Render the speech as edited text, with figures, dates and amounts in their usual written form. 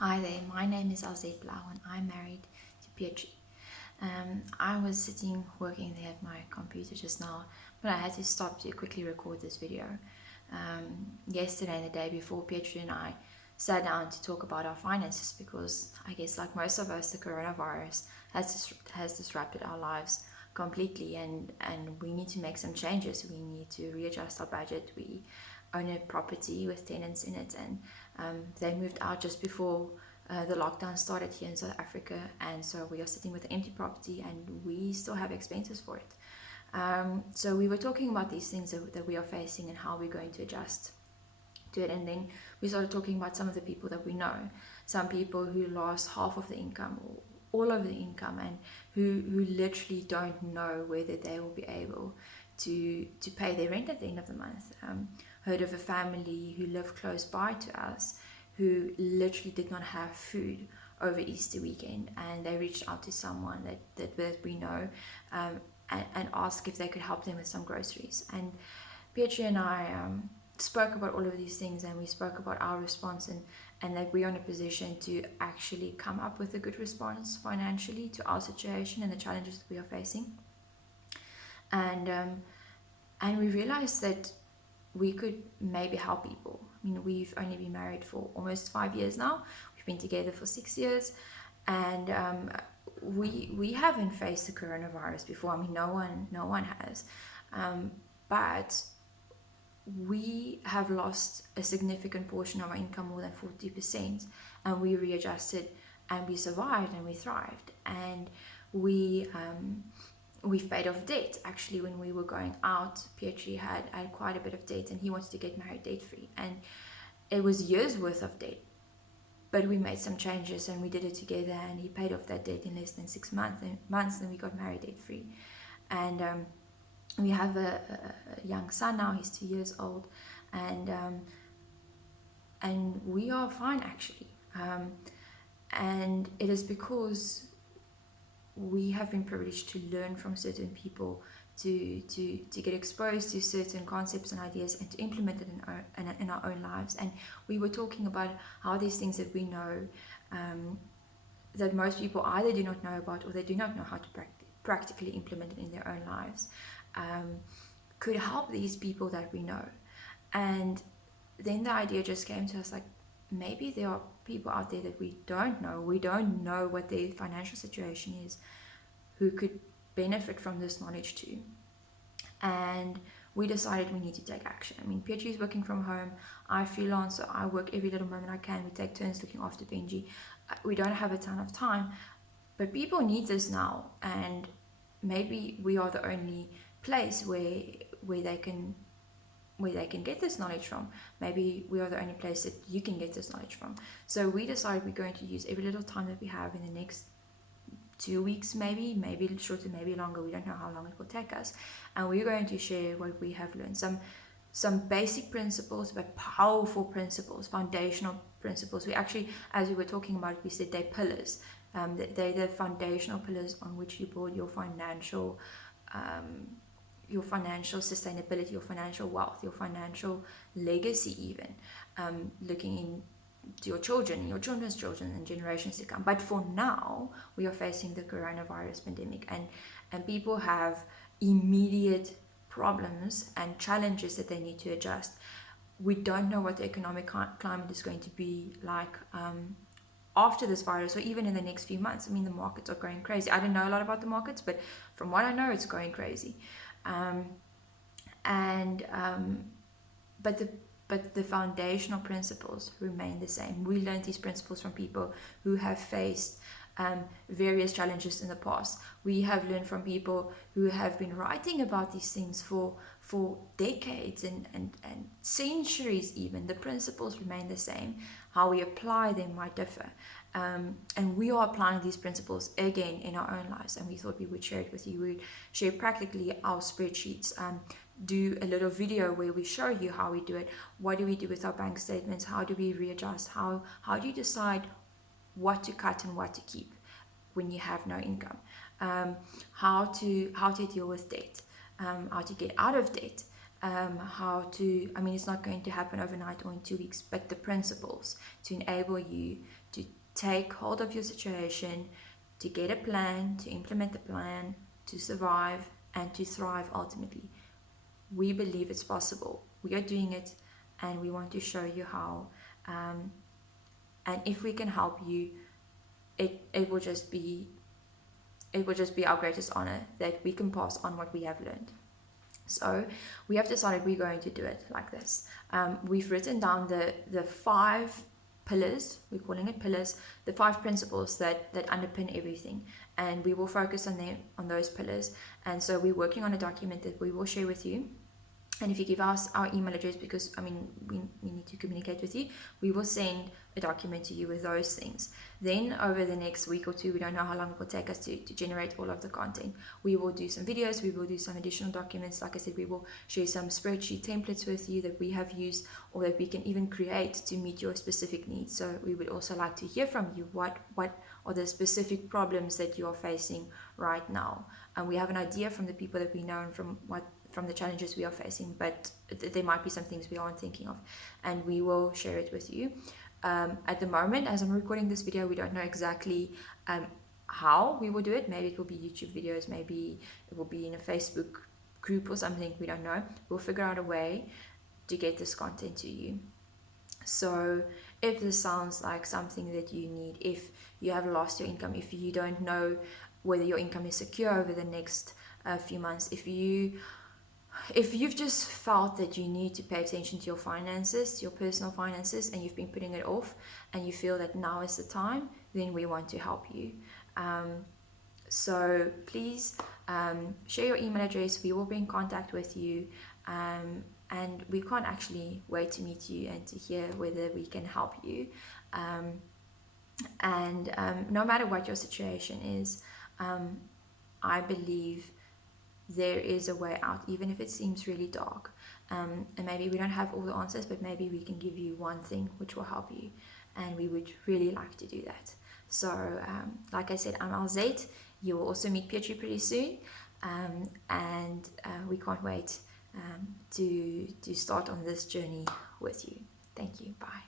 Hi there, my name is Alzette Blau and I'm married to Petri. I was sitting working there at my computer just now, but I had to stop to quickly record this video. Yesterday and the day before, Petri and I sat down to talk about our finances because I guess, like most of us, the coronavirus has disrupted our lives completely, and we need to make some changes. We need to readjust our budget. We own a property with tenants in it, and they moved out just before the lockdown started here in South Africa, and so we are sitting with an empty property and we still have expenses for it. So we were talking about these things that we are facing and how we're going to adjust to it, and then we started talking about some of the people that we know, some people who lost half of the income or all of the income, and who literally don't know whether they will be able to pay their rent at the end of the month. Heard of a family who lived close by to us who literally did not have food over Easter weekend, and they reached out to someone that we know, and asked if they could help them with some groceries. And Petri and I spoke about all of these things, and we spoke about our response, and that we're in a position to actually come up with a good response financially to our situation and the challenges that we are facing. And we realized that we could maybe help people. I mean, we've only been married for almost 5 years now. We've been together for 6 years, and we haven't faced the coronavirus before. I mean, no one has, but we have lost a significant portion of our income, more than 40%, and we readjusted, and we survived, and we thrived, and we've paid off debt. Actually, when we were going out, Petri had quite a bit of debt, and he wanted to get married debt free, and it was years worth of debt, but we made some changes and we did it together, and he paid off that debt in less than 6 months, and we got married debt free. And we have a young son now. He's 2 years old, and we are fine, actually. And it is because we have been privileged to learn from certain people, to get exposed to certain concepts and ideas, and to implement it in our own lives. And we were talking about how these things that we know, that most people either do not know about, or they do not know how to practically implement it in their own lives, could help these people that we know. And then the idea just came to us, like, maybe there are people out there that we don't know what their financial situation is, who could benefit from this knowledge too. And we decided we need to take action. I mean, Petri is working from home, I freelance, so I work every little moment I can. We take turns looking after Benji. We don't have a ton of time, but people need this now, and maybe we are the only place where they can get this knowledge from. Maybe we are the only place that you can get this knowledge from. So we decided we're going to use every little time that we have in the next 2 weeks, maybe shorter, maybe longer. We don't know how long it will take us, and we're going to share what we have learned. Some basic principles, but powerful principles, foundational principles. We actually, as we were talking about it, we said they're pillars. They're the foundational pillars on which you build your financial sustainability, your financial wealth, your financial legacy, even looking into your children and your children's children and generations to come. But for now, we are facing the coronavirus pandemic, and people have immediate problems and challenges that they need to adjust. We don't know what the economic climate is going to be like after this virus, or even in the next few months. I mean, the markets are going crazy. I don't know a lot about the markets, but from what I know, it's going crazy. But the foundational principles remain the same. We learned these principles from people who have faced various challenges in the past. We have learned from people who have been writing about these things for decades and centuries even. The principles remain the same. How we apply them might differ. And we are applying these principles again in our own lives, and we thought we would share it with you. We would share practically our spreadsheets, do a little video where we show you how we do it. What do we do with our bank statements? How do we readjust? How do you decide what to cut and what to keep when you have no income? How to deal with debt, how to get out of debt, how to, I mean, it's not going to happen overnight or in 2 weeks, but the principles to enable you to take hold of your situation, to get a plan, to implement the plan, to survive and to thrive ultimately. We believe it's possible. We are doing it, and we want to show you how. And if we can help you, it will just be our greatest honor that we can pass on what we have learned. So we have decided we're going to do it like this. We've written down the 5 pillars, we're calling it pillars, the 5 principles that underpin everything, and we will focus on them, on those pillars. And so we're working on a document that we will share with you. And if you give us our email address, because I mean we need to communicate with you, we will send a document to you with those things. Then over the next week or two, we don't know how long it will take us to generate all of the content. We will do some videos, we will do some additional documents. Like I said, we will share some spreadsheet templates with you that we have used or that we can even create to meet your specific needs. So we would also like to hear from you. What are the specific problems that you are facing right now? And we have an idea from the people that we know and from the challenges we are facing, but there might be some things we aren't thinking of, and we will share it with you. At the moment, as I'm recording this video, we don't know exactly how we will do it. Maybe it will be YouTube videos, maybe it will be in a Facebook group or something, we don't know. We'll figure out a way to get this content to you. So if this sounds like something that you need, if you have lost your income, if you don't know whether your income is secure over the next few months, if you've just felt that you need to pay attention to your finances, your personal finances, and you've been putting it off, and you feel that now is the time, then we want to help you. So please share your email address. We will be in contact with you, and we can't actually wait to meet you and to hear whether we can help you. And no matter what your situation is, I believe there is a way out, even if it seems really dark. And maybe we don't have all the answers, but maybe we can give you one thing which will help you, and we would really like to do that. So like I said, I'm Alzette. You will also meet Petri pretty soon, and we can't wait to start on this journey with you. Thank you. Bye.